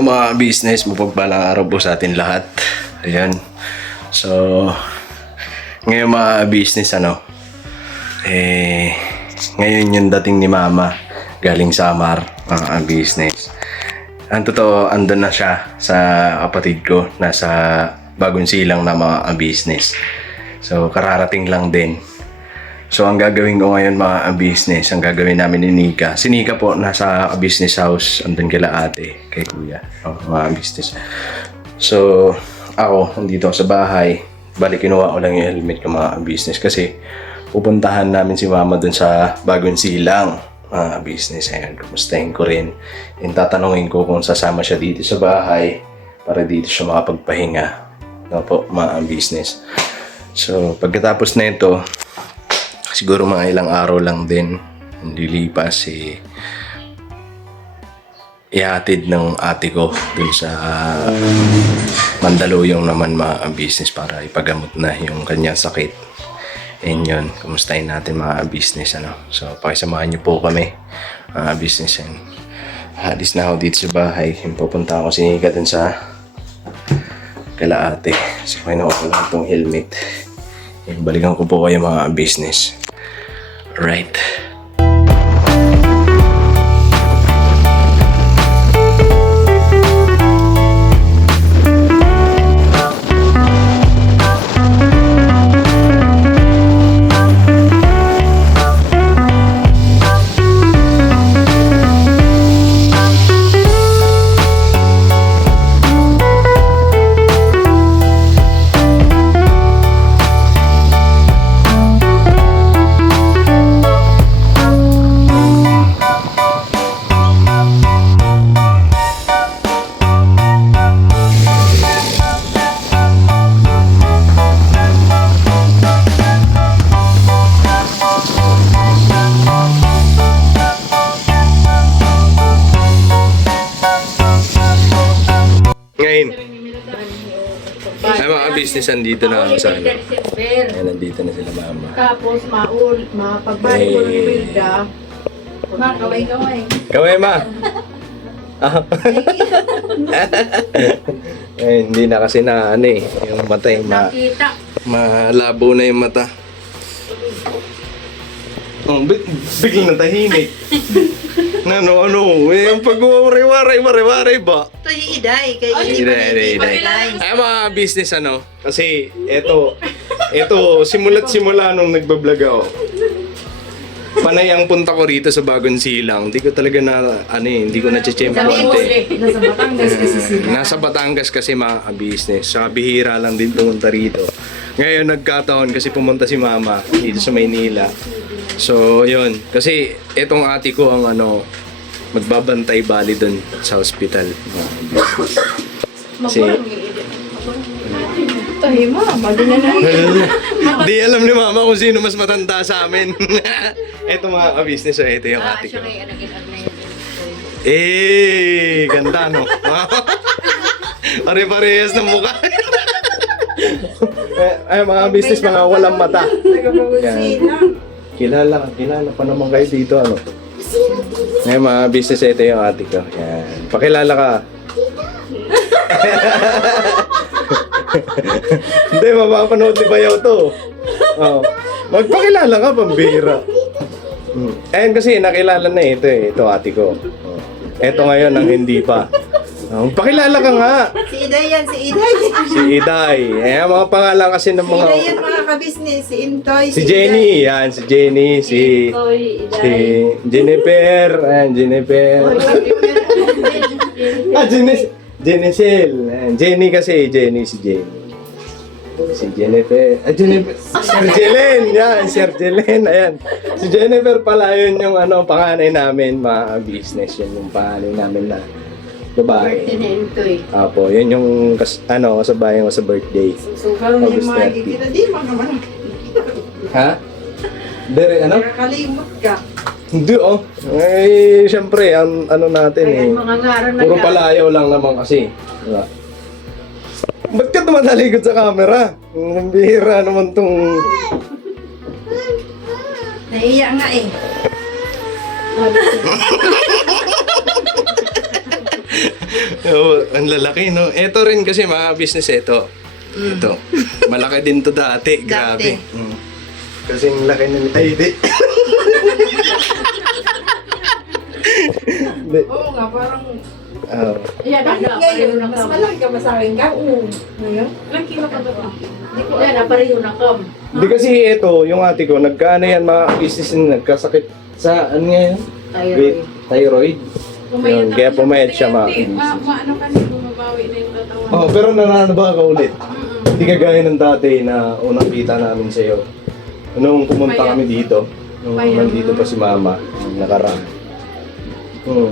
Yung mga business, mapagpalang araw po sa atin lahat. Ayan. So, ngayon mga business, ngayon yung dating ni Mama galing Samar, mga business. Ang totoo, andun na siya sa kapatid ko, nasa Bagong Silang na mga business. So, kararating lang din. So, ang gagawin ko ngayon mga business, ang gagawin namin ni Nika. Si Nika po, nasa business house, andun kila ate, kay kuya, mga business. So, ako, nandito sa bahay. Balik, kinuha ko lang yung helmet ng mga business kasi pupuntahan namin si Mama dun sa Bagong Silang, mga business. Ayan, kumustahin ko rin. And tatanungin ko kung sasama siya dito sa bahay para dito siya makapagpahinga. No po, mga business. So, pagkatapos na ito, siguro mga ilang araw lang din, hindi lipas, ihatid ng ate ko dun sa Mandaluyong naman mga business para ipagamot na yung kanyang sakit. And yun, kumustahin natin mga business, So, pakisamahan niyo po kami, mga business. Hadis na ako dito sa bahay. Pupunta ako si Nika dun sa kala ate. So, kinuha ko lang itong helmet. Balikan ko po kayo mga business. Right. Ngayon, ay mga business, andito na ako sa Ayan, nandito na sila Mama. Tapos mapagbalik ko ng Wilda, kaway-kaway. Kaway, Ma! Hindi na kasi na yung mata Nakita. malabo na yung mata. Biglang natahimik. Yung pag-wari-wari ba? Ito yung iday. Kaya Iday. Ay, mga business, kasi ito, simula't-simula nung nagbablog ako. Panay ang punta ko rito sa Bagong Silang. Hindi ko talaga hindi ko na-chechempuan. Nasa Batangas kasi sila. Nasa Batangas kasi mga business. Sa bihira lang din pumunta rito. Ngayon nagkataon kasi pumunta si Mama dito sa Maynila. So, yun. Kasi itong ate ko ang magbabantay bali dun sa hospital. Si Tahi mo, mali na lang. Di alam ni Mama kung sino mas matanda sa amin. Ito mga ka-business, ito yung ate ko. Ganda, no? Pare-parehas ng mukha. Ay, mga business, mga walang mata. Yan. Kilala pa naman kayo dito, Ngayon mga business, ito yung ate ko. Yan. Pakilala ka. Hindi, mapapanood ni Bayaw to. Magpakilala ka, pambira. Ayan kasi, nakilala na ito ate ko. Ito ngayon ang hindi pa. Pakilala ka nga. Si Iday yan, si Iday. Si Iday. Mga pangalan kasi ng mga... Si Iday yan mga kabisnes, si Intoy, Si Jenny, yan. Si Jenny, si Jennifer. Ayan, Jennifer. Jennicel. Jenny kasi, si Jenny. Si Jennifer. Jennifer. Sir Jelen. Yan, Sir Jelen. Ayan. Si Jennifer pala yun yung panganay namin, mga business. Yun yung panganay namin na babae. Apo, yun yung kasabayan ko sa birthday. So, karoon yung mga gigila, di mo naman. Ha? Dere, Nakakalimot ka. Hindi, syempre, ang natin Mga ngaran na puro palayaw lang naman kasi. Diba? Ba't ka tumatalikod sa camera? Ang bihira naman tong... Naiiyak nga Oo, ang lalaki, no? Ito rin kasi mga business ito. Ito. Malaki din to dati. Grabe. Kasi ang laki na ay, di. Oo nga, parang... Oh. Yan, Ngayon, mas malaki ka ba sa akin ka? Oo. Ngayon? ilang kilo pa ito? Yan, napareho na kam. Hindi kasi ito, yung ate ko, nagkaano yan mga business na nagkasakit sa, ano nga yan? Thyroid. Yun, kaya pumayat siya mga Ano kasi bumabawi na yung katawan. Oh, pero nananaba ka ulit. Hindi kagaya ng dati na unang kita namin sa'yo. Nung pumunta kami dito, nung nandito pa si mama, nakaraan.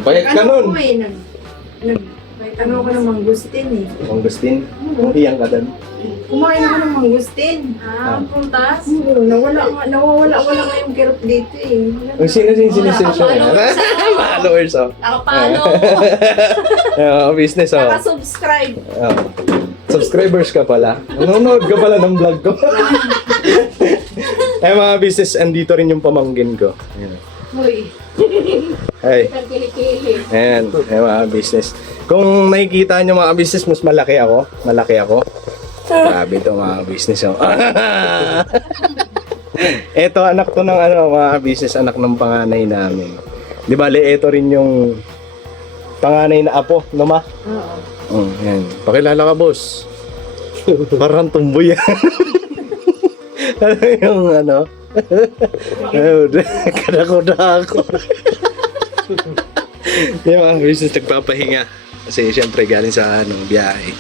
Payat ka nun. Ano ko ng mangustin eh. Augustin, iyang ka doon. Kumain ako ng mangustin. Prutas? Oo, nawawala nga yung kirot dito eh. Ang sinisensya followers, oh. Nakapalo! Business, oh. Naka-subscribe. Subscribers ka pala. Nanonood ka pala ng vlog ko. Ay, mga business, andito rin yung pamangkin ko. Uy, Ay, ang kilikili. ayan, ay mga business. Kung nakikita nyo mga business, mas malaki ako. Malaki ako. Grabe ito mga business, oh. Ito, anak to ng ano, mga business, anak ng panganay namin. Di bale, ito rin yung panganay na apo, no ma? Oo. Yan. Pakilala ka, boss. Parang tumboy yan. Ano yung ano? Kadako-dako. Yung mga business nagpapahinga. Kasi siyempre galing sa ano, biyahe.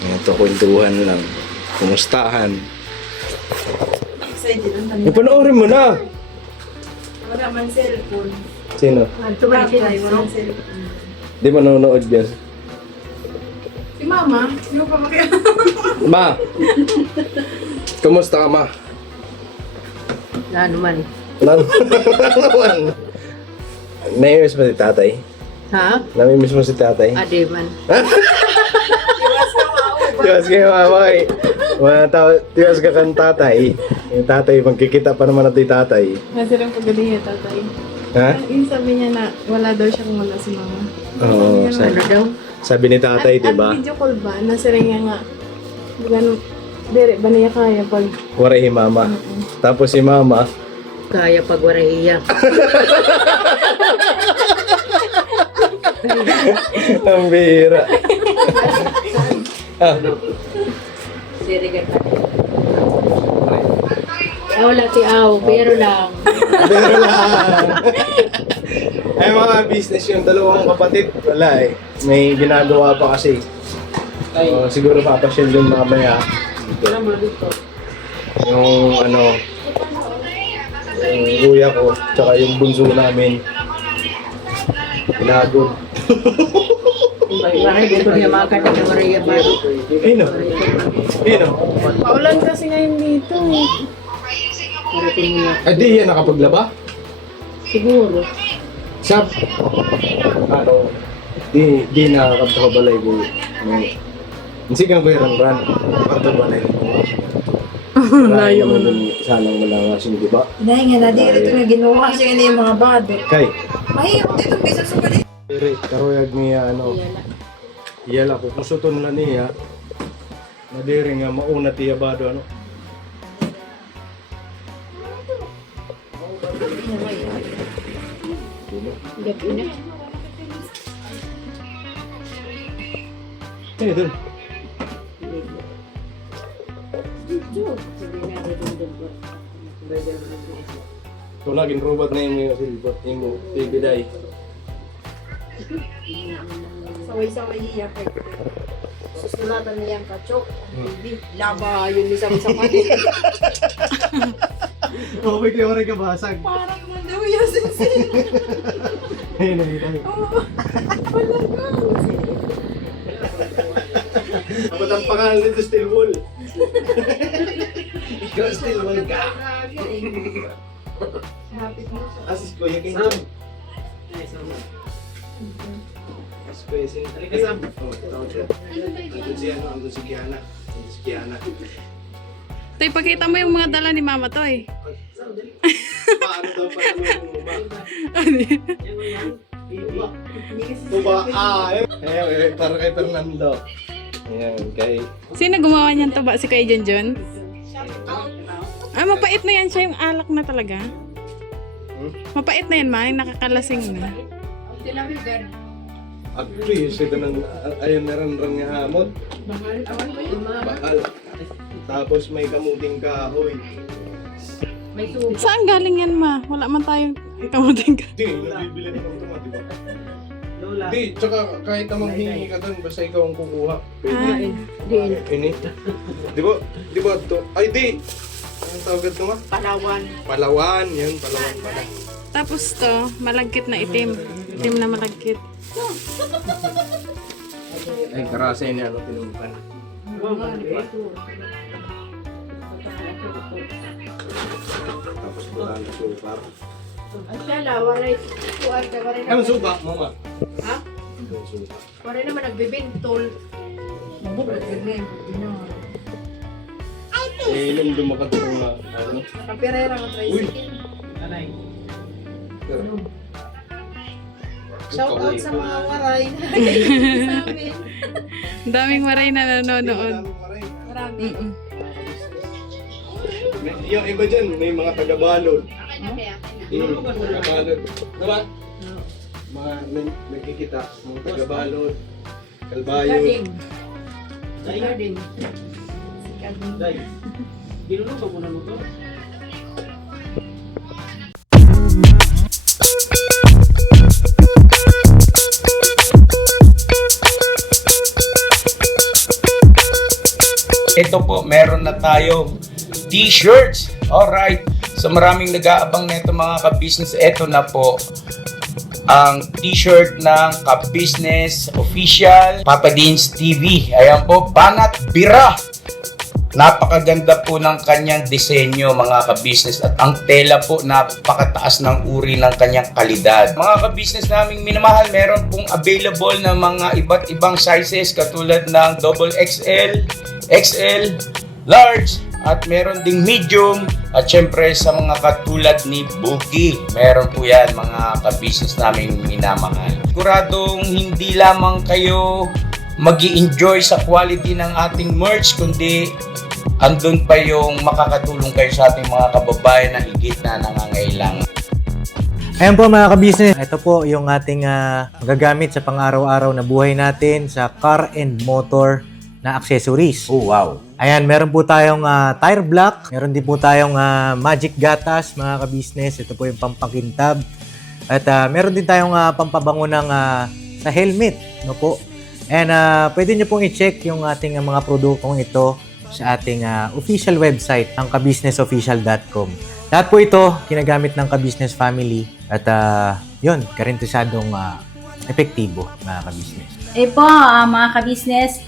Ito, kwentuhan lang. Kumustahan. Excited ang tanong. Ipanoorin mo na! Wala man cellphone. Sino? Walang cellphone. Di manonood yan. Si Mama, yung pa Ma! Kumusta ka, ma? Na naman. Naman. Namimiss mo si tatay? Ha? Namimiss mo si tatay? Ade man. Tiwas kayo mama eh. Tiwas ka kang tatay. Yung tatay, magkikita pa naman natin tatay. Kasi lang pagaling niya, tatay. Ha? Yung sabi niya na wala daw siya kung wala si mama. Oo, Ano daw? sabi ni tatay, At diba? video call ba? Nasa rin niya nga. Ganun, dire ba niya kaya pag... Waray mama. Tapos si mama, Kaya pag warahiya. ang bihira. Ah, Sirigan ka. Wala ti aw, pero lang. pero lang. Ay mga business yung dalawang kapatid, wala eh. May ginagawa pa kasi. Siguro papasyal yung mamaya. Yung ano, yung kuya ko, tsaka yung bunso namin. Pinagod. Waray dito niya makakata ng warahiya ba? Ay no. Ay no. Paulan kasi ngayon dito. Parating mo na. Ay di yan nakapaglaba? Siguro. Sab. Ano? Di nakakapagbalay ko. Hindi kang bayarang ran. Kapagbalay ko. Layo mo nun. Sanang malawasin, di ba? Dahil nga na dito nga ginawa siya nga yung mga badot. Kay. Mahirap dito bisa sa balik. Pero karoyag niya ano. Iyala ko kusuton na niya. Nadiri nga mauna tiya bado ano. Gabi na. Eh dun. Tulagin robot na yung silbot yung tibiday. Saway-saway niya kay susulatan niya ang kachok. Baby, laba yun isa sa kanila. Oh, may kayo rin kabasag. Parang mandaw yan sinsin. Ayun na yun. Oo. Wala ka. Ba't ang pangalan nito Steel Wall? Ikaw Steel Wall ka. Hapit mo siya. Asis ko, yakin Sam. Asis ko, yakin. Halika Sam. Oh, tawag siya. Andun si ano, andun si Kiana. Andun si Kiana. Tay, pakita mo yung mga dala ni mama to eh. Paano daw patulungan mo ba? Tuba, para kay Fernando. Ayan, kay... Sino gumawa niyan tuba? Si Kuya Junjun? Ah, mapait na yan siya, yung alak na talaga. Mapait na yan, ma. Yung nakakalasing na. Actually, ito nang... Ayun, meron rin nga hamon. Bakal. Tapos may kamuting kahoy. Saan galing yan, ma? Wala man tayong kamuting ka. Di, nabibili na ito, di ba? Di, tsaka kahit na manghingi ka doon, basta ikaw ang kukuha. Pwede. Ini. Di ba? Di ba ito? Ay, di! Anong tawag ito, ma? Palawan. Palawan. Yan, Palawan pala. Tapos to, malagkit na itim. Itim na malagkit. Ay, karasa yun ano, pinumpan. Tapos wala na supa. Ang sala, waray. Waray Anong naman. supa, mama? Ha? Anong supa? Waray naman nagbibintol. Eh, nung dumakatulong na, ano? Kapirera ng tricycle. Shout out sa mga waray na nakikinig sa amin. Ang daming maray na nanonood. Marami. Yung iba dyan, may mga taga-balod. Taga-balod. Diba? Mga nagkikita, mga taga-balod, kalbayo. Gading. Gading. Si Gading. Ito po, meron na tayong t-shirts. Alright. So maraming nag-aabang nito mga ka-business. Ito na po ang t-shirt ng ka-business official Papa Dean's TV. Ayan po, Banat Bira. Napakaganda po ng kanyang disenyo mga ka-business at ang tela po napakataas ng uri ng kanyang kalidad. Mga ka-business naming minamahal, meron pong available na mga iba't ibang sizes katulad ng XXL, XL, large, at meron ding medium at syempre sa mga katulad ni Boogie. Meron po yan mga ka-business naming minamahal. Siguradong hindi lamang kayo mag-i-enjoy sa quality ng ating merch kundi andun pa yung makakatulong kayo sa ating mga kababayan na higit na nangangailangan. Ayan po mga ka-business, ito po yung ating gagamit sa pang-araw-araw na buhay natin sa car and motor na accessories. Oh, wow. Ayan, meron po tayong tire block, meron din po tayong magic gatas mga ka-business. Ito po yung pampakintab. At meron din tayong pampabango ng sa helmet, no po. And pwede nyo pong i-check yung ating mga produktong ito sa ating official website, ang kabusinessofficial.com. Lahat po ito ginagamit ng ka-business family at yun, karintisadong epektibo mga ka-business. Eh po, mga ka-business,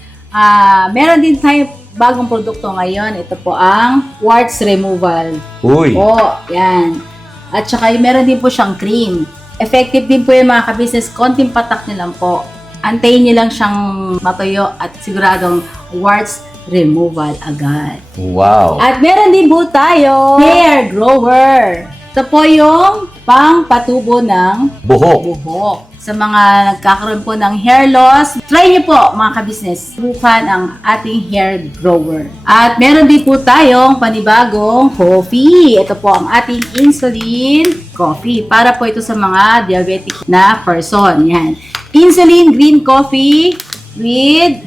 meron din tayo bagong produkto ngayon. Ito po ang warts removal. Uy! Po, yan. At saka meron din po siyang cream. Effective din po yung mga ka-business. Konting patak nyo lang po. Antayin nyo lang siyang matuyo at siguradong warts removal agad. Wow! At meron din po tayo hair grower. Ito po yung pang-patubo ng buhok. Sa mga nagkakaroon po ng hair loss, try niyo po mga ka-business, subukan ang ating hair grower. At meron din po tayong panibagong coffee. Ito po ang ating insulin coffee. Para po ito sa mga diabetic na person. Yan. Insulin green coffee with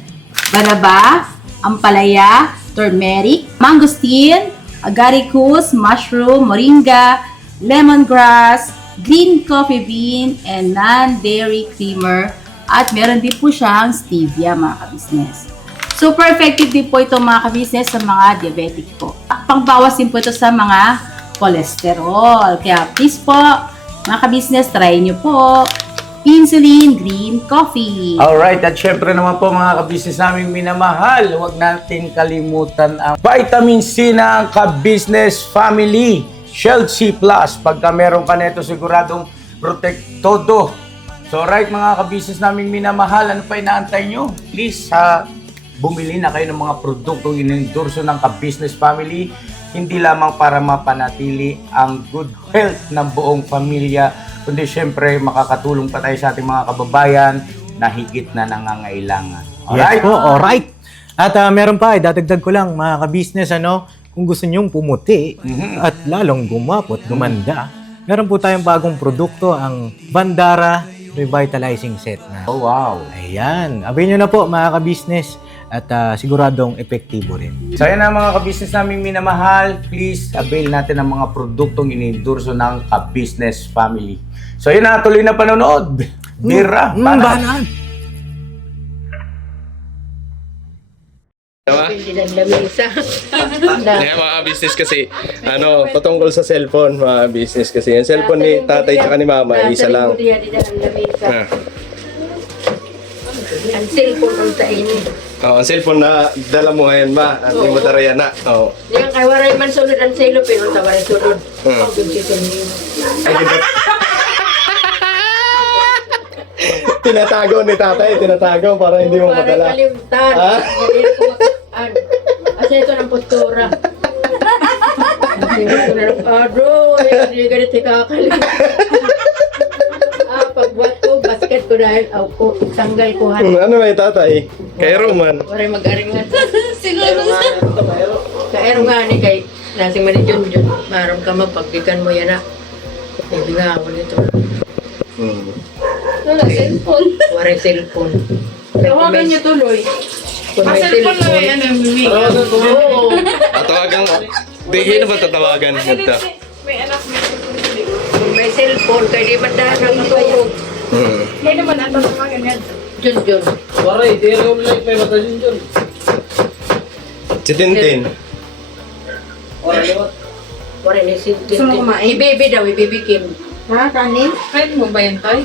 banaba, ampalaya, turmeric, mangosteen, agaricus, mushroom, moringa, lemongrass, green coffee bean, and non-dairy creamer. At meron din po siyang stevia mga ka-business. Super effective din po ito mga ka-business sa mga diabetic po. Pangbawas din po ito sa mga cholesterol. Kaya please po, mga ka-business, try nyo po insulin green coffee. Alright, at syempre naman po mga ka-business naming minamahal, huwag natin kalimutan ang vitamin C ng ka-business family. Shield C+. Pagka meron ka nito, siguradong protektodo. So right mga ka-business naming minamahal, ano pa inaantay nyo? Please, bumili na kayo ng mga produktong inendorso ng ka-business family. Hindi lamang para mapanatili ang good health ng buong pamilya, kundi syempre makakatulong pa tayo sa ating mga kababayan na higit na nangangailangan. Yes po, alright. At meron pa, dadagdag ko lang mga ka-business, kung gusto nyong pumuti at lalong gumapot, gumanda, meron po tayong bagong produkto, ang Bandara Revitalizing Set na. Oh, wow. Ayan, abay nyo na po mga ka-business at siguradong epektibo rin. So yan ang mga ka-business naming minamahal. Please avail natin ang mga produktong inendorso ng ka-business family. So yun na, tuloy na panonood. Bira, Banaan! Hindi lang lamisa. Kaya mga business kasi, patungkol sa cellphone, mga business kasi. Yung cellphone ni tatay tsaka ni mama, isa lang. Ah. Ang cellphone ang tain. Ang cellphone na dala mo ngayon, ma. At yung batarya na. Oo. Diyan kay waray man sunod ang celo pero tawaray sunod. Ang gunsiton niyo. Tinatago ni tatay, tinatago para hindi mo Waray madala. kalimtan. Ah? Hindi ko makaan. Asa ito ng postura. Hindi ko na nag-adro. Hindi ganit ikakalimtan. Pagbuhat ko, basket ko dahil ko, sanggay ko han. Ano may tatay? Kay Roman. Waray mag-aringan. Siguro kaero nga ni kay nasing mani Junjun. Maram ka mapagdikan mo yan na. Hindi nga ako nito. Wala, cellphone. Waray cellphone. Tawagan niyo tuloy. Kung may Cellphone na may cellphone. Mimi. Oo. Tatawagan. Di, na ba tatawagan? Ito. May anak, may Kung may cellphone, kaya di man dahil ang tulog. Kaya naman, ang tatawagan yan. Junjun. Si Tintin. Waray ni Gusto mo kumain? I-baby daw, i-baby Kim. Ha, kanin? Kahit mo ba yan, Tay?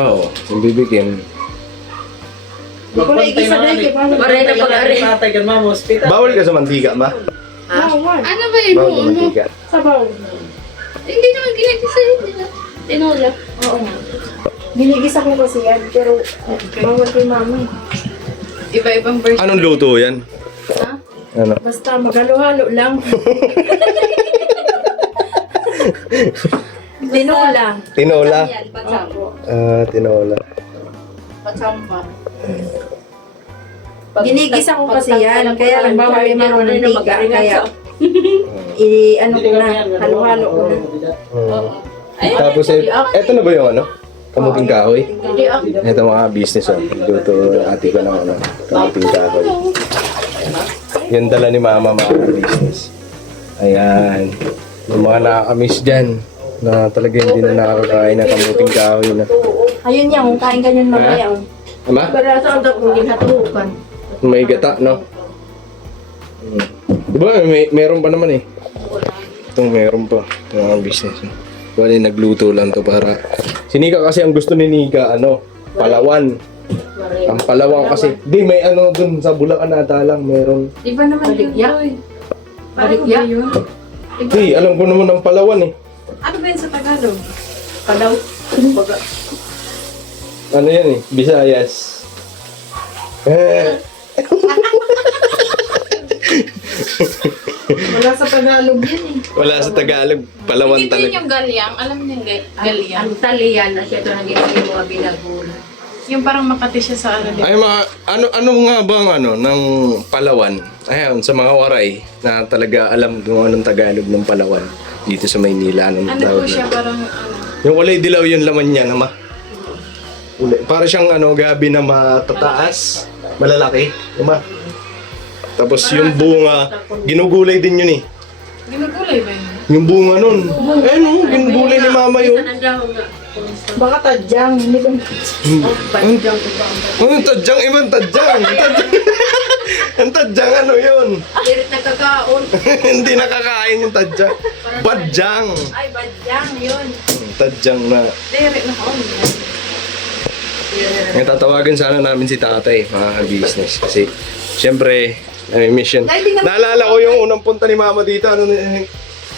Oo, yung bibikin. Hindi ko naigisa na yung kipano. Waray na pag-ari. Bawal ka sa mantika, ma? Bawal. Ano ba yun? Bawal sa mantika. Sabaw. Hindi naman ginagisa yun. Tinola. Oo. Ginigisa ko kasi yan, pero bawal kay mama. Iba-ibang version. Anong luto yan? Ha? Ano? Basta maghalo-halo lang. Tinola. Tinola. Opo. Tinola. Pachamba. Ginigisa ko kasi yan, kaya lang bawal kay mama ng mantika, kaya ano ko na, halo-halo ko na. Tapos, eto na ba yung kamuting kahoy? Hindi ako. Ito mga business, luto ate ko ng kamuting kahoy. Yan dala ni mama, mga business. Ayan. Yung mga nakakamiss dyan na talaga hindi na nakakakain ng kamuting kahoy na. Ayun yan, kung kain ka yun mamaya. Ama? Pero sa ang kung ginatukan. May gata, no? Diba, meron pa naman eh. Itong meron pa. Yung mga business. Bali, nagluto lang to para... Si Nika kasi ang gusto ni Nika, Palawan. Ang Palawan kasi... Di, may dun sa Bulacan ata lang, meron. Iba naman yun, Baligya. Tay. Baligya. Ano ba yun? Di, alam ko naman ang Palawan eh. Ano ba yun sa Tagalog? Palaw. Baga. Ano yan eh? Visayas. Wala sa Tagalog yan eh. Wala sa Tagalog. Palawan Hindi ba yun talaga. yung galyang? Alam niyo yung galyang? Ang talian na siya ito nang ginagin mga binagula. Yung parang Makati siya sa ano. Ay mga, ano nga bang ng Palawan? Ayun, sa mga waray na talaga alam kung anong Tagalog ng Palawan. Dito sa Maynila, anong Ano tawag po siya na? parang ano? Yung kulay dilaw yung laman niya, nama. Para siyang gabi na matataas, malalaki, nama. Tapos yung bunga, ginugulay din yun eh. Ginugulay ba yun? Yung bunga nun. Ginugulay ni mama yun. Baka tadyang. Hindi ko. Panjang ko ba ang Ang tadyang, ibang tadyang. Ang tadyang yun? Dirit na kakaon. Hindi nakakain yung tadyang. Badyang. Ay, badyang yun. Tadyang na. Dere na kaon. Ngayon tatawagan sana namin si tatay, mga business. Kasi, syempre, miss yun. Naalala ko yung unang punta ni mama dito. Ano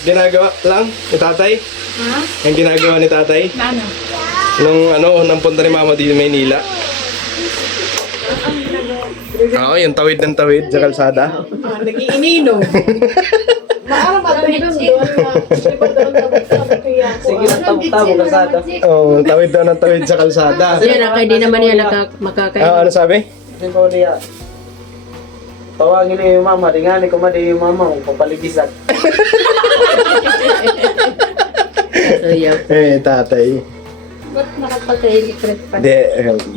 ginagawa lang ni tatay? Ha? Ang ginagawa ni tatay? Na ano? Nung unang punta ni mama dito Maynila. Oo, yung tawid ng tawid sa kalsada. Nag-iininom. Maaraw ba ito doon? Di ba doon? Kaya Sige na, tawag kalsada. Oh, tawid daw ng tawid sa kalsada. Yan, hindi naman yan makakain. Ano sabi? Hindi pa uliya. Tawagin niyo yung mama, tingnan ko mali yung mama, papaligisan. Ayaw. Tatay. Ba't nakapatay? Hindi,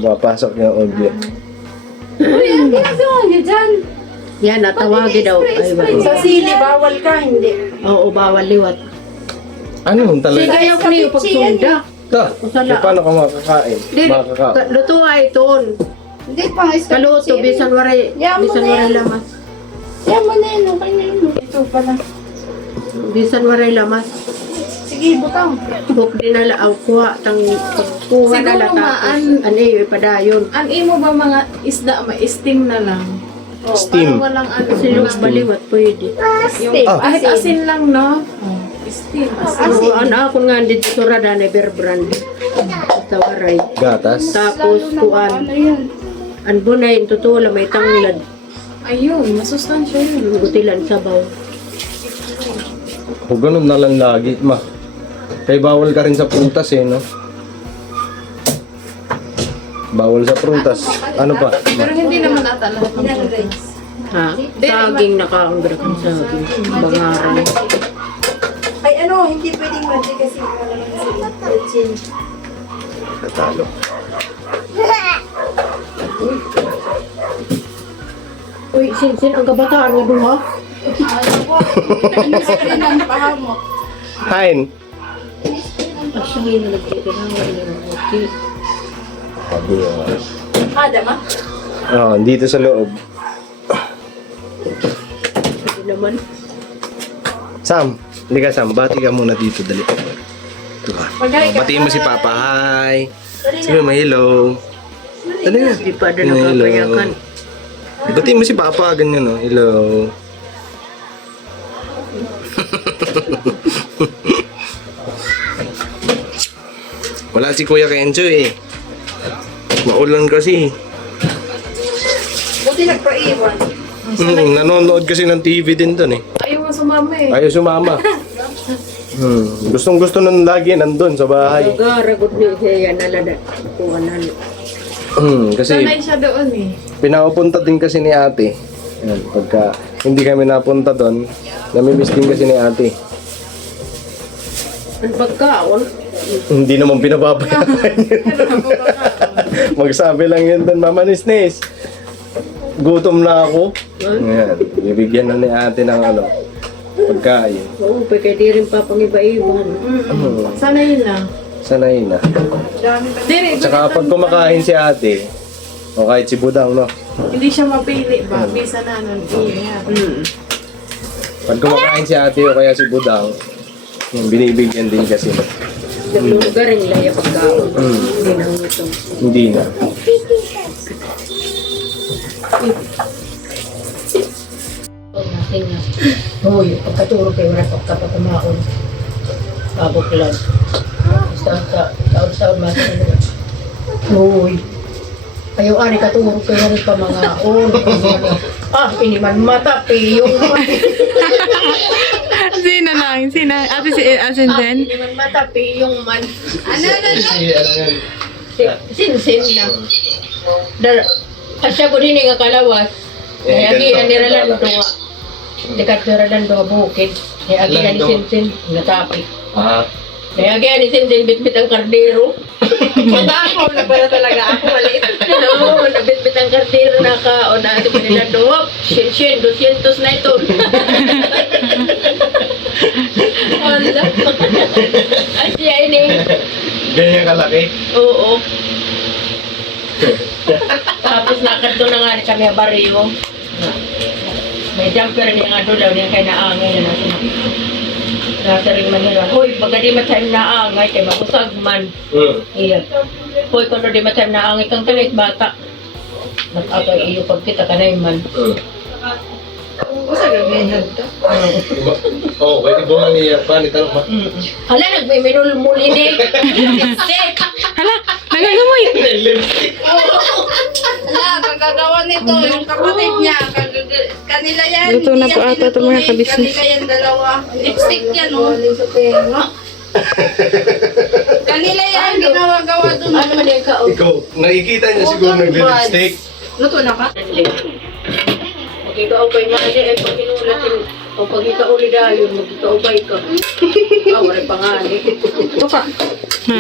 mapasok yung audio. Uy, ang ginagawa niyo dyan? Yan, natawagi daw. Ay, Sa sili, bawal ka, hindi. oo, bawal liwat. Ano Sige, talaga? ayaw ko niyo pagsunda. Ito, paano ka makakain? Makakain. Luto ay ton. Hindi pa, Kaluto, bisan waray lamas. Yan mo na yun, okay na yun. Ito pala. Bisan waray lamas. Sige, butang. Buk din na lang kuha tang pagkuha na lang tapos ano ipadayon. Ang imo ba mga isda, ma-steam na lang? Steam. Walang ano. Silong baliwat pwede. Steak, Kahit asin lang, no? Steam, asin. So, ano ako nga dito sa rada na bear brand. Tawaray. Gatas. Tapos kuan. Ano yun? Ang bunay tutula may tanglad. Ayun, masustansya yun. Butilan sabaw. O ganun na lang lagi, ma. Kaya bawal ka rin sa prutas eh, no? Bawal sa prutas. Ano pa? Pero hindi naman ata lahat ng Ha? Saging nakaanggara kang saging. Bangaran. Ay ano, hindi pwedeng magic kasi wala naman kasi. Natalo. Uy, sin ang kabataan nga duha. Ano sila ng pahamok? Hain. At siya ngayon na nagtitinang nga ng okay. Sabi Adama? dito sa loob. Hindi naman. Sam, hindi ka Sam. Bati ka muna dito, dali. Ito ka. Batiin mo si Papa. Hi. Sabi mo, hello. Dali na. Hindi pa na nakapayakan. Batiin mo si Papa. Ganyan, no? Hello. Wala si Kuya Kenzo eh. Maulan kasi. Buti nagpa-iwan. Nanonood kasi ng TV din doon eh. Ayaw mo sumama eh. Ayaw sumama. Gustong gusto nang lagi nandun sa bahay. Nagaragot ni siya nalada. Kuha na. Kasi Sanay siya doon eh. pinapunta din kasi ni ate. Yan, pagka hindi kami napunta doon, namimiss din kasi ni ate. Ang pagkaon. Hindi naman pinapapayagan yun. Magsabi lang yun doon, Mama Nisnis. Gutom na ako. Yan, bibigyan na ni ate ng ano, pagkain. Oo, pwede di rin pa pangiba-iban. Sanay na. Sanay na. Dire, Tsaka pag kumakain si ate, o kahit si Budang, no? hindi siya mapili ba? Bisa na nun. Iya. Pag kumakain si ate o kaya si Budang, yung binibigyan din kasi. Naglugar rin laya pagkaon. Hindi na ito. Hindi na. Natin na. Hoy, pagkaturo kayo na pagkapatumaon. Pabuklan. Taon-taon masa na. Hoy. Ayaw ani katuro kayo rin pa mga on. Ini man mata piyong man. Sino lang? Sino? Ate si Asin Zen? Ini man mata piyong man. Ano? Sin na. Asya ko din nga kalawas. Kaya agihan ni Ralan doa. Dekat ni Ralan doa bukid. Kaya agihan ni Sinsin natapi. Kaya agihan ni Sinsin bitbit ang kardero. Matakaw na pala talaga ako maliit. Oo, nabitbit ang kardero na ka o na ito pa nila doa. Shin, 200 na ito. Wala. Asya ini. Ganyan kalaki? Oo. Tapos nakadto na nga kami sa baryo. May jumper niya nga doon niya kay naangay na natin. Nasa ring Manila. Hoy, pagka di matayang naangay, kay makusag man. Iya. Hoy, kung di matayang naangay kang talit bata. Nag-atay iyo pagkita ka na yung man. Usa ganyan to. Oo, pwede buman niya. Paano ka? Hala, nagmiminul muli ni. Hala, nagagamoy. Ala, kagagawa nito yung kapatid niya. Kanila yan. Luto na hindi po yan ata itong mga tinutuloy. kabisnes. Kanila yan dalawa. Lipstick yan, oh. Sa tenga. Kanila yan, ginagawa doon. Ano man yung kaon? Ikaw, nakikita niya siguro nag-lipstick. Luto na ka? Pag ikaw pa'y mali, ay pag kinulatin, o pag ikaw uli dahil, mag-ikaw pa'y ka. Wala pangani. Ito ka. Ha?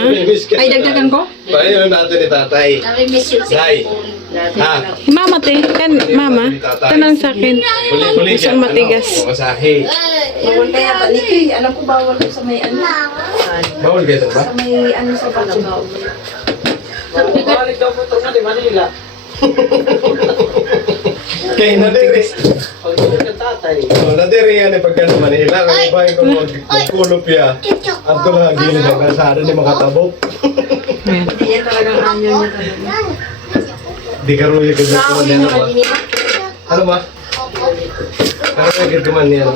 Ay, dagdagan ko? Paano natin ni tatay? Nami-miss yung Day. Ha? Mama, te. Mama. Tanong sa akin. Huli Isang matigas. Masahe. Bawal kaya ba? Niki, alam ko bawal ko sa may ano. Bawal ka ba? Sa may ano sa palabaw. Kaya nadiri. Oh, nadiri yan pagka sa Manila. Kaya ba yung magkulop ya? At ito na gilid ang kalsada ni makatabok. Hindi yan talagang anyo niya talaga. Di ka ruyo ka dito. Nakauwi na kanina. Ano ba? Ano ba gagawin niya?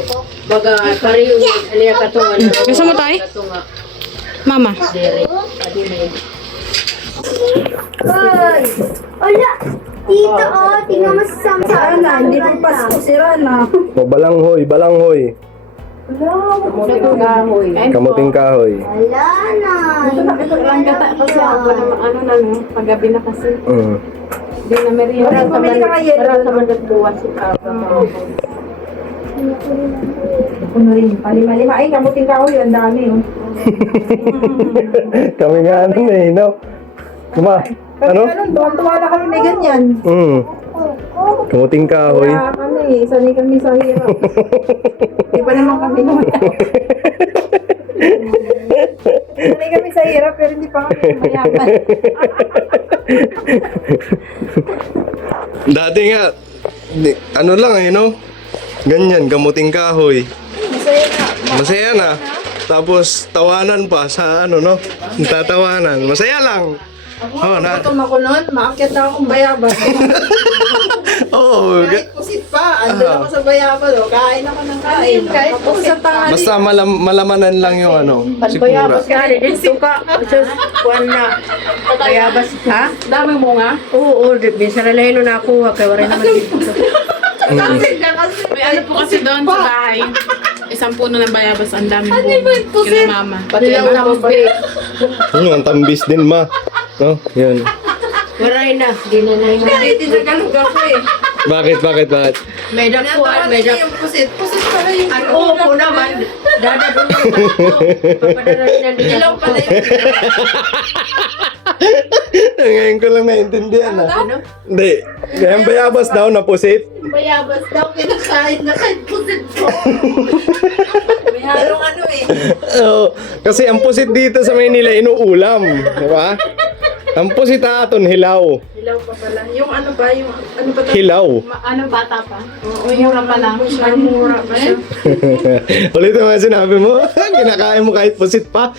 Baga, pariyo, aliya katunga na. Gusto mo tayo? Katunga. Mama. Dere. Adi na yun. Wala! Tito, oh, tingnan mo sa Sana, hindi ko pasko si Rana. O, balanghoy, balanghoy. Kamuting kahoy. Kamuting kahoy. Wala na! Ito lang gata kasi ako na ano na no, paggabi na kasi. Hindi na merienda. Marang sa man nagbuwas si Papa. Ano rin, palima-lima. Ay, kamuting kahoy, ang dami oh. Kami nga ano eh, no? Kuma, ano? Tuwa-tuwa na kami may ganyan. Kamuting kahoy. Kaya kami, sanay kami sa hirap. Di pa naman kami lumaya. Sanay kami sa hirap pero hindi pa kami mayaman. Dati nga, ano lang eh, no? Ganyan, kamuting kahoy. Masaya na. Masaya na. Tapos tawanan pa sa ano, no? Tatawanan. Masaya lang. Oh, na. Gutom ako noon, maakyat na akong bayabas. Oo. Kahit pusit pa, andun ako sa bayabas. Oh. Kain ako ng kain. Kahit pusit pa. Basta malamanan lang yung ano, Panbayabas sikura. ka, dito ka. Sus, kuwan na. Bayabas. Ha? Dami mo nga. Oo, minsan na lang yun nakuha. Kaya wala naman dito. May ano po kasi doon sa bahay. Isang puno ng bayabas. Ang daming po. Kina mama. Pati lang tambay. Ang tambis din, ma. No? Yun. Waray na. Di na na yun. Kahit tinagalog ako eh. Bakit? May dakuan, may dakuan. Yung pusit. Pusit pala yung Ang upo naman, dadabon yung tatlo. Papadala rin ang ilaw pala yung Ngayon ko lang naintindihan, ha? Ano? Hindi. Kaya ang bayabas daw na pusit. bayabas daw. Pinakain na kahit pusit ko. May halong ano eh. Oo. Kasi ang pusit dito sa Maynila, inuulam. Di ba? Ang pusit aton, hilaw. Ilaw pa pala. Yung ano ba? Yung ano ba? Hilaw. Ano, bata pa? Oo, mura pa lang. Mura pa siya. Ulit naman sinabi mo. Kinakain mo kahit pusit pa.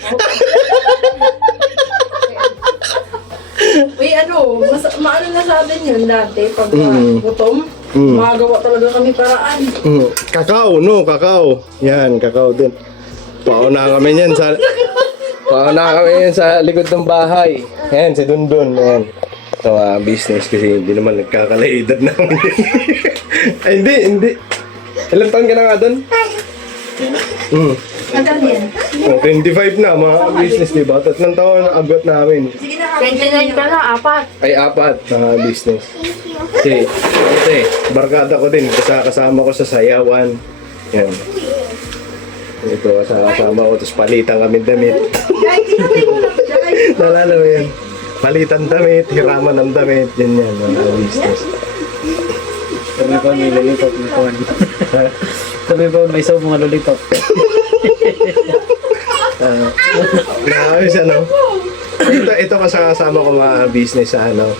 Uy, ano, maano na sa atin yun dati pag gutom. Mm. Magawa talaga kami paraan. Kakao, no? Kakao. Yan, kakao din. Pauna kami yan sa likod ng bahay. Yan, si Dundun. Yan. Ito business kasi hindi naman nagkakalaedad namin. Ay, hindi. Ilang taon ka na nga doon? Magkano yan? 25 na, mga business, di ba? Tatlong taon na abot namin. Sige na, 29 ka na, apat. Ay, 4 na business. Kasi, barkada ko din. Kasama ko sa sayawan. Yan. Ito, kasama ko. Tapos palitan kami damit. Nalala mo yan? Palitan damit, hiraman ng damit. Yan yan, mga business. Sabi ko may lollipop na kuhan. Sabi ko may saw mga lollipop. Nakakawis, ano? Ito kasama ko mga business sa ano,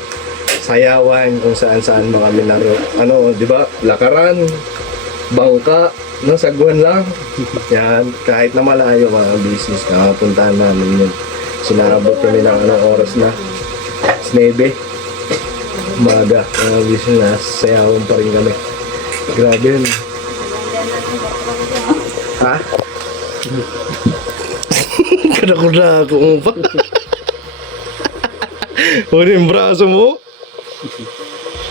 sayawan, kung saan-saan mga minaro. Ano, di ba? Lakaran, bangka, no, sagwan lang. Yan, kahit na malayo mga business, puntahan namin yun. Sinabot kami ng anong oras na. 9. Umaga, mga business na, sayawan pa rin kami. Grabe yun. Ha? Kada-kada ako mo pa. Huli yung braso mo.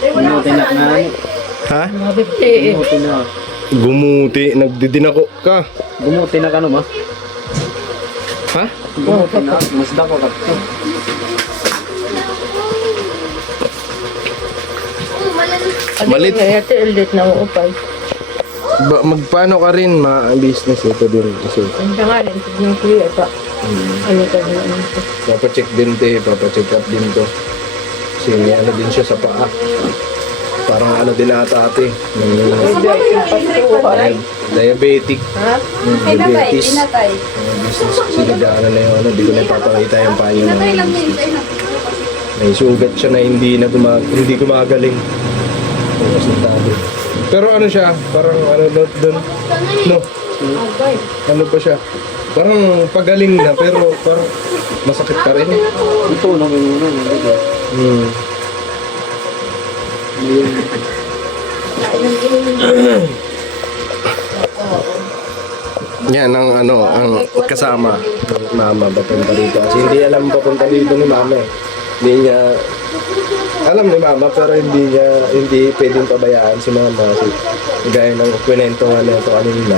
Gumuti na nga. Ha? Gumuti na. Gumuti. Nagdidinako ka. Gumuti na ka no ma? Ha? Mas dako ka. Malit. Ate, ulit na uupay. Magpaano ka rin business ito din kasi. Ang nga rin, yung kuya pa. Ano ka na ano ito? Papacheck din papacheck up din to. Kasi may ano din siya sa paa. Parang ano din ata ate. Diabetic. Ha? Diabetes. Business kasi nagdaanan na yung ano. Di ko na ipapakita yung paa niya. May sugat siya na hindi gumagaling. Tapos natabi. Pero ano siya? Parang ano doon? No. Ano pa siya? Parang pagaling na pero parang masakit pa rin. Ito naman yun. Yan ang ano, ang kasama ng mama papunta dito. Kasi hindi alam papunta dito ni mama eh. Hindi niya alam ni mama pero hindi pwedeng pabayaan si mama kasi gaya ng kwento nga nito kanina.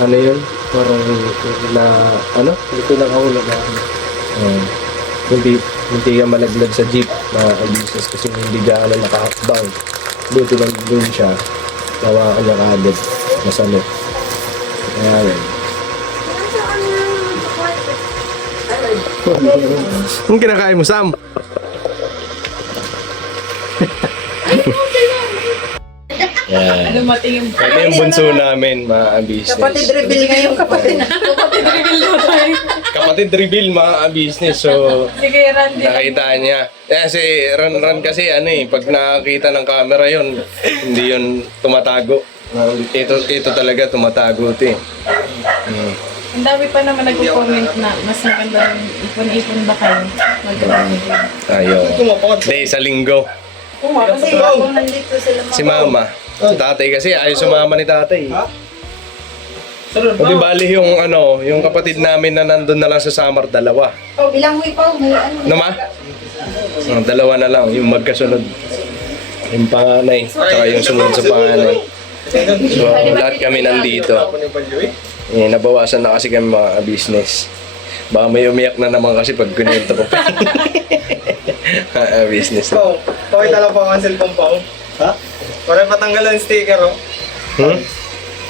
Ano yun? Parang na ano? Ito lang ako na. Hindi ka malaglag sa jeep na business kasi hindi gaano naka-hakbang. Buti lang doon siya. Tawakan niya kaagad. Masalo. Kaya yun. Ang kinakain mo, Sam? Yan. Dumating yung... Ito yung bunso namin, mga business. Kapatid reveal ngayon, kapatid na. Kapatid reveal, mga business. So, Sige, Randy. nakita niya. Si Ran kasi ano eh, pag nakakita ng camera yon, hindi yun tumatago. Ito talaga tumatago ito eh. Ang dami pa naman nag-comment na mas maganda rin ipon-ipon ba kayo? Ayaw. Hindi, sa linggo. Kasi kung nandito sila Si mama. Si tatay kasi ayaw sumama ni tatay. O di bali yung ano, yung kapatid namin na nandun na lang sa Samar, dalawa. bilang mo ikaw, may ano. No ma? Dalawa na lang, yung magkasunod. Yung panganay, saka yung sunod sa panganay. So, lahat kami nandito. Nabawasan na kasi kami mga business. Baka may umiyak na naman kasi pag kunento ko pa. Business na. Pakita lang po ang cellphone pa. Ha? Para patanggalan yung sticker, oh.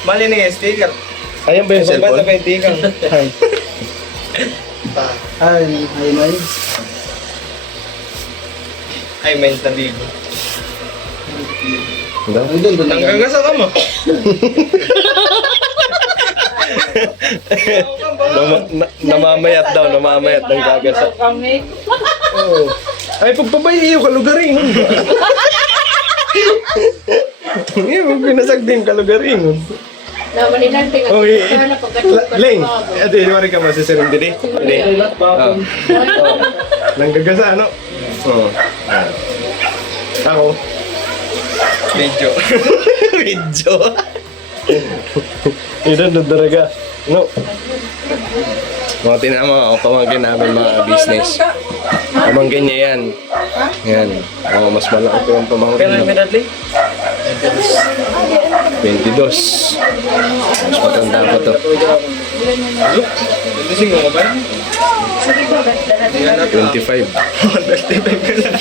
Mali na yung sticker. Ayun ba yung cellphone? Basta pa yung sticker. Ay, mines. Ay, mines na bigo. Nanggagasa ka mo. Namamayat daw, namamayat ng gagasa. Oh. Ay, pagpabay iyo, kalugaring. Pag pinasag din, kalugaring. Naman natin. Okay. Ling, ate, iwari ka masisirin din eh. Hindi. Nanggagasa, ano? Oo. Ako. Medyo. Medyo. Ito, dudaraga. No. Mga tinama, pamangkin namin mga business. Pamangkin niya yan. Yan. Mas malaki pa yung pamangkin. Kailan may dadli? 22. Mas matanda pa to. Ito siguro ba? 25. 25 ka lang.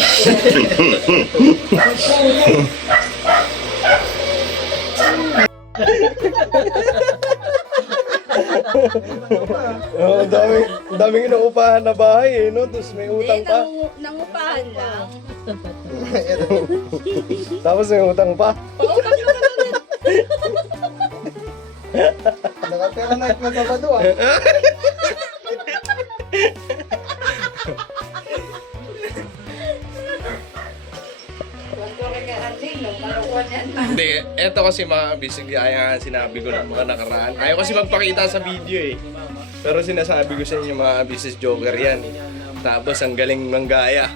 Daming inuupahan na bahay eh, no? Tapos may utang pa. Nangupahan lang. Tapos may utang pa. Nakapera na ito sa Sabado, ah. Hindi, eto kasi mga bisig, kaya sinabi ko ng mga nakaraan. Ayaw kasi magpakita sa video eh. Pero sinasabi ko sa inyo mga business joker yan. Tapos ang galing ng gaya.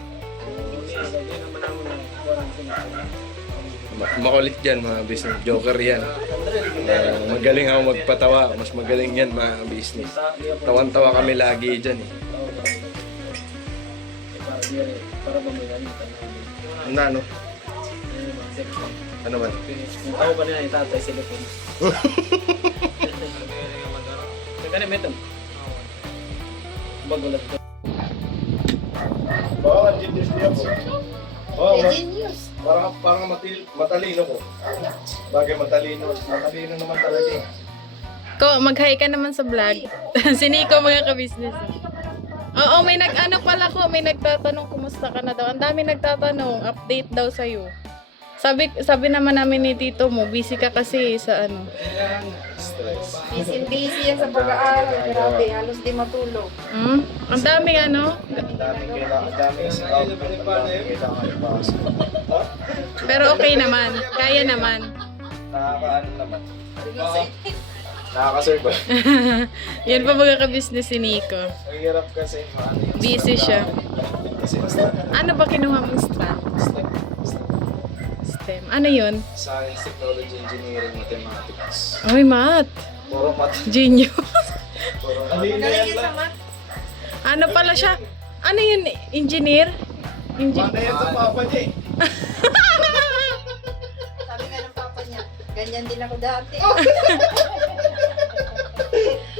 Makulit yan mga business joker yan. Magaling ako magpatawa. Mas magaling yan mga business. Tawan-tawa kami lagi dyan eh. Ano? Ano man? Ako pa nila itatay sila po. Kaya ito. Magulat ko. Baka genius niya po. Oo, Genius. parang matalino ko. Bagay matalino naman talaga eh. Ko, mag-hi ka naman sa vlog. Si Nico, mga ka-business. Oo, may may nagtatanong kumusta ka na daw. Ang dami nagtatanong, update daw sa'yo. Sabi naman namin ni Tito mo, busy ka kasi sa ano. Stress. Busy yan sa pag-aaral. Grabe, halos di matulog. Ang daming ano. Daming scout. Kailangan ipasok. Pero okay naman. Kaya naman. Nakakaano naman. Nakaka-survive. Yan pa mga ka-business si Nico. Ang hirap kasi maano yung Busy siya. Kasi strat. Ano ba kinuha mong strat? STEM. Ano yun? Science, Technology, Engineering, Mathematics. Oy, math. Puro math. Genius. Puro math. Ano pala siya? Ano yun? Engineer? Mana yan sa papa niya eh. Sabi nga ng papa niya, ganyan din ako dati.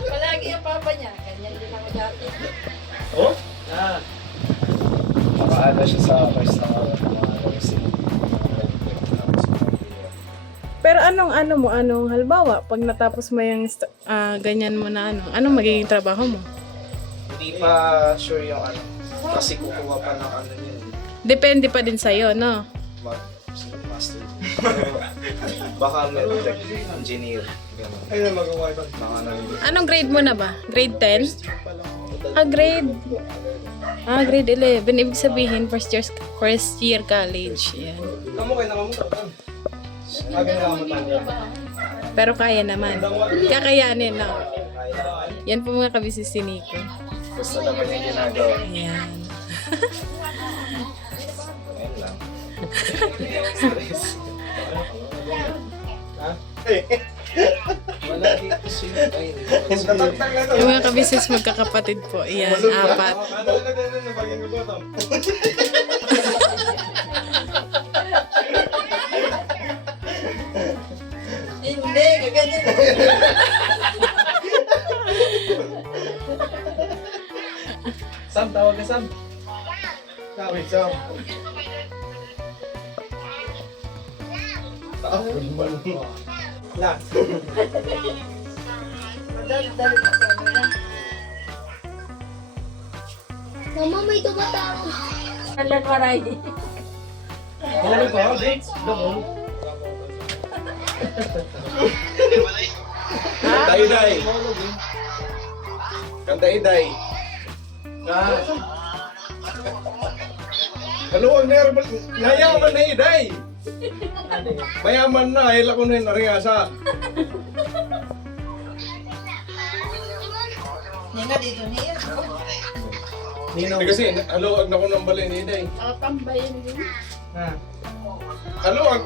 Palagi ang papa niya, ganyan din ako dati. Oh? Nakaala siya sa restaurant ng mga restaurant. Pero anong halimbawa, pag natapos mo yung ganyan mo na anong magiging trabaho mo? Hindi pa sure yung ano. Kasi kukuha pa ng ano yun. Depende pa din sa'yo, no? Master. Pero baka medtech, engineer. Ganun. Ayun, magawa ito. Mga nang Anong grade mo na ba? Grade 10? Grade 11. Ibig sabihin, first year college. Yan. Kamu kayo nakamutan. Agad nakamutan. Pero kaya naman. Kakayanin na. Yan po mga kabisnes si Nico. gusto naman yung ginagawa. Yan. Ngayon lang. Stress. Wala dito siya. Ay, Yung mga kabisnes magkakapatid po. Yan, 4. Hindi, gaganyan. Sam, tawag ka Sam. Sabi, Sam. Na. Mama, may tumatawag. Alakaray. Ano ba? Doon. Day-day. Kanday-day. Hello, ang nervous. Nayaman na iday. Mayaman na, hila ko na yung naringasa. Nga dito niya. Ninong. Kasi, haluag na ko ng balay ni iday. Tambayan din. Haluag,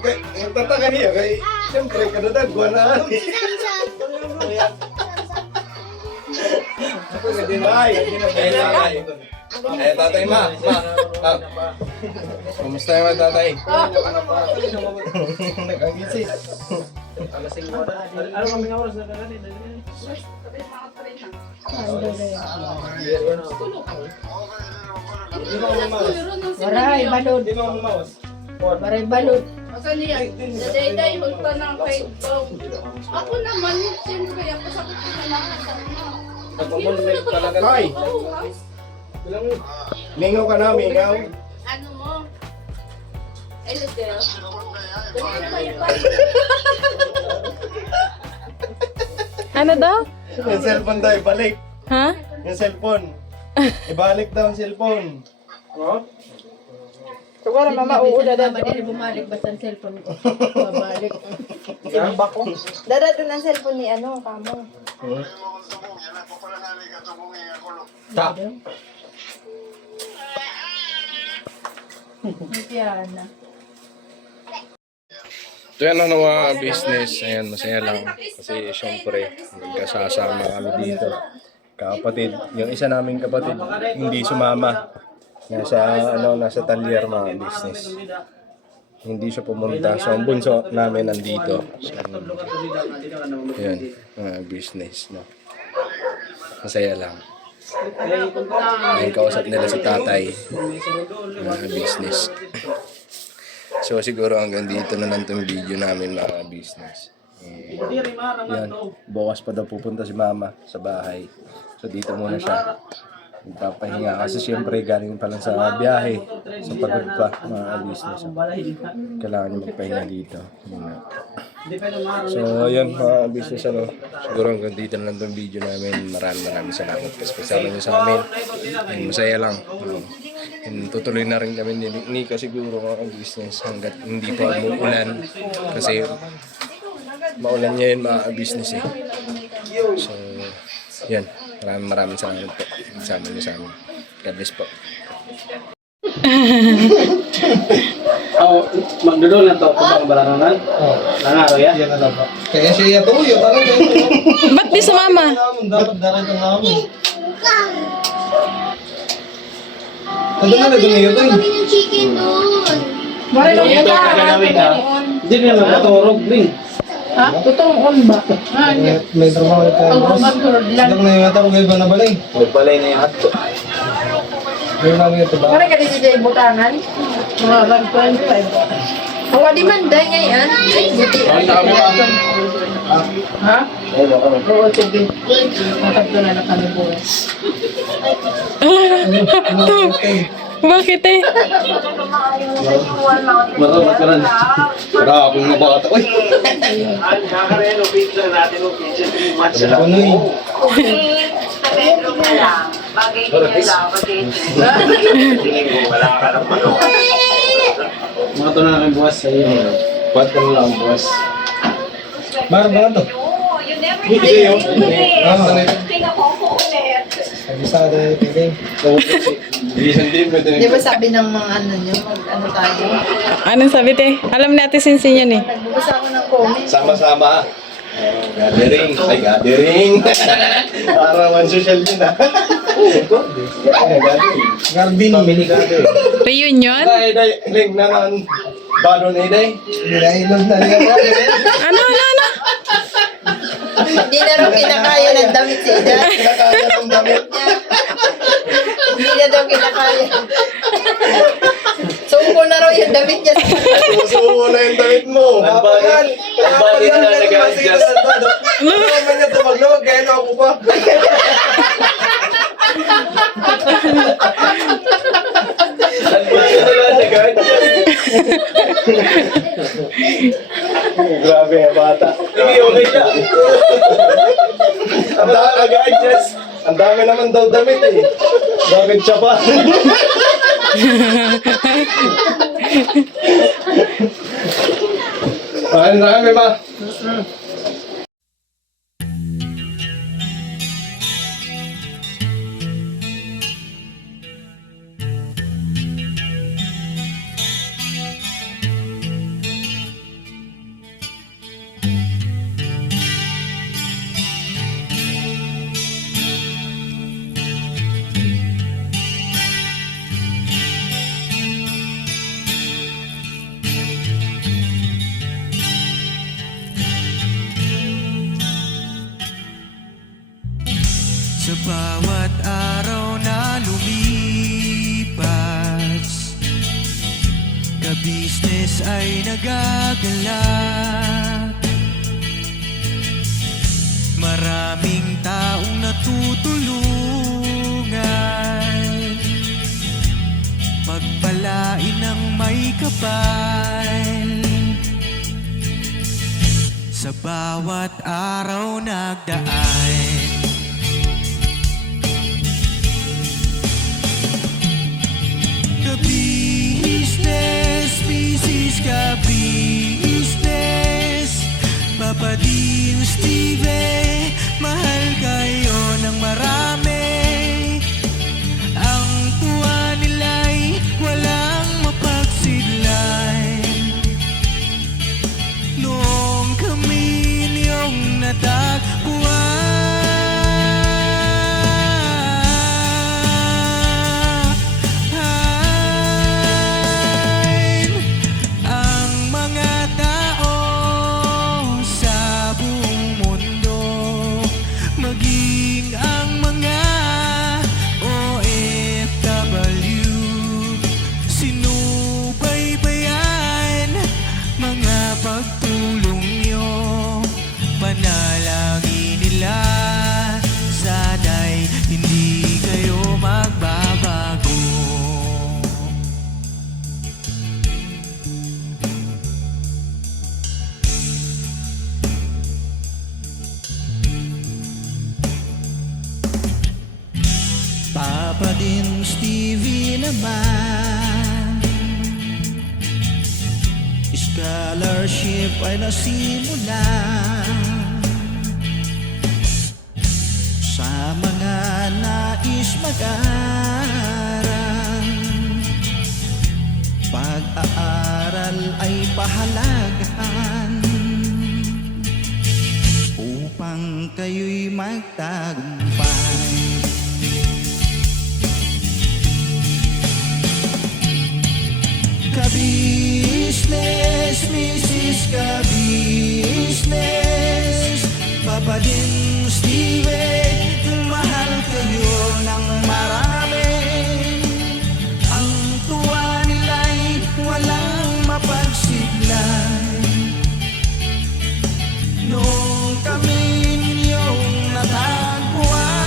tataka niya. Kaya, siyempre, kadadad, guwanaan. Ay, tatay ma. Kumusta yung tatay? Nagkangisi. Ano kami nga oras na kaganin? Waray, balod. Di mo mamas. Waray, balod. Asan niya? Daday-day, hulta ng kay Ako naman, siyempre, ako sa kutina na Nagpapulmig talaga. Ay! Bilang Mingaw ka na, mingaw. Ano mo? Ay, let's go. Ano daw? Yung cellphone daw, ibalik. Ha? Yung cellphone. Ibalik daw ang cellphone. Siguro, mama, uula na. Madali bumalik basta ang cellphone ko. Babalik. Dada doon ang cellphone ni ano, kamo. tap. Piana. Ito yan ang mga business. Ayan, masaya lang. Kasi syempre, nagkasasama kami dito. Kapatid. Yung isa naming kapatid, hindi sumama. Nasa Talyer mga business. Hindi siya pumunta. So, ang bunso namin nandito. So, yun, mga business. No? Masaya lang. Ay, kausap nila si tatay mga business. So siguro hanggang dito na lang itong video namin mga business. Yan, bukas pa daw pupunta si mama sa bahay. So dito muna siya. Magpapahinga kasi siyempre galing pa lang sa biyahe. Sa pagod pa mga business. Kailangan niya magpahinga dito. So ayun mga business siguro hanggang dito na lang itong video namin. Maraming salamat kasi kasama niyo sa amin. And masaya lang. And tutuloy na rin kami ni Nika siguro mga business hanggat hindi pa umuulan. Kasi maulan niya yun mga business eh. So yan. Maraming salamat po. Kasama niyo sa amin. God bless po. Magdudol na to kung bang balarangan? Oo. Nangaro yan? Yan na lang po. Kaya siya ito yun. Ba't di sumama? Dapat darat ang namin. Ano na nagdun ngayon to? Kami ng chicken doon. Hindi nila maturog din. Ha? Totoong on ba? May trabaho na tayo. Silang na yung atang gawin ba na balay? Balay na yung ato. Gawin namin ito ba? Parang ka din siya ibutangan. Mga 125. Ang wadimanda niya yan. Buti. Ha? Oo, sige. Matabdo na na kami po. Bakit eh? Marami ka rin. Para akong nabata. Uy! Ano yun? Mga ito na lang buwas sa iyo. Ba't ka na lang buwas? Marami ba ito? Hindi yun. Kabisado yung piling. Di ba sabi ng mga ano nyo, ano tayo? Anong sabi te? Alam natin sinsin yan eh. Nagbubasa ako ng comment. Sama-sama. Gathering. Ay, gathering. Arawan social din ah. Garbin. Family gathering. Reunion? Day, link na lang. Bado na day. Nilainog na rin. Ano? Hindi na rin kinakaya ng damit si Ida. Kinakaya ng damit. Hindi na daw kinakaya. Sungko na raw yung damit niya. Susuko na yung damit mo. Bakit na nag-adjust? Ano naman niya tumaglawag? Kaya na ako pa. Grabe yung bata. Hindi okay siya. Ang dami nag-adjust. Ang dami naman daw damit eh. Bakit siya pa? Marami ba? Sa bawat araw na lumipas, ka-business ay nagagalak. Maraming taong natutulungan, pagpalain ng may kapal. Sa bawat araw nagdaan, ka-business, business ka-business, Papa Dean, Steve, mahal kayo ng marami. Ang tuwa nila'y walang mapagsidlay. Noong kami niyong natagpuan, maging ang mga Stevie naman, scholarship ay nasimula sa mga nais mag-aral. Pag-aaral ay pahalagahan upang kayo'y magtagumpay. Ka-business, Mrs. Ka-business, Papa din Steve, mahal kayo ng marami. Ang tuwa nila'y walang mapagsiglay. Nung kami ninyong natagpuan,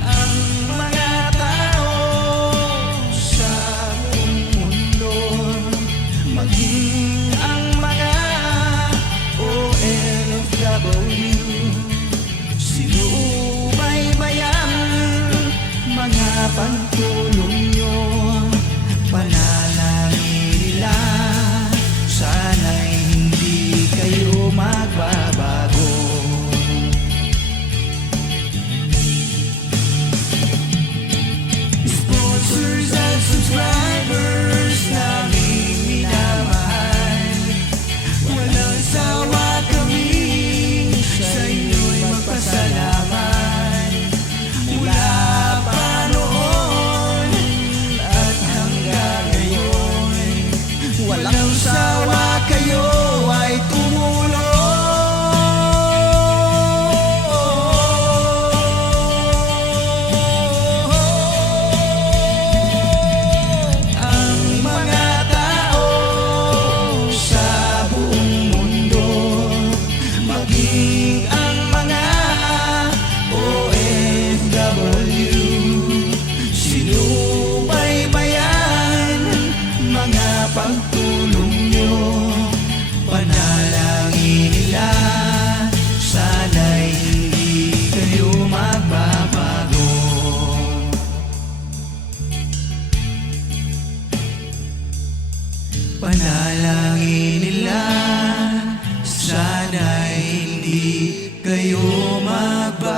ang mga tao sa buong mundo, maging ang mga OFW, sinubaybayan mga pagtulong nyo, panalangin nila, sana'y hindi kayo magbabago. Sponsors at subscribers naming minamahal, walang sawa kami sa inyo'y magpasalamat. Mula pa noon at hanggang ngayon, walang sawa kayo ay tumulong. Ang mga tao sa buong mundo, maging ang mga OFW, sinubaybayan mga pagtulong nyo, panalangin nila, sana'y hindi kayo magbabago. Panalangin nila, sana'y hindi kayo magbabago.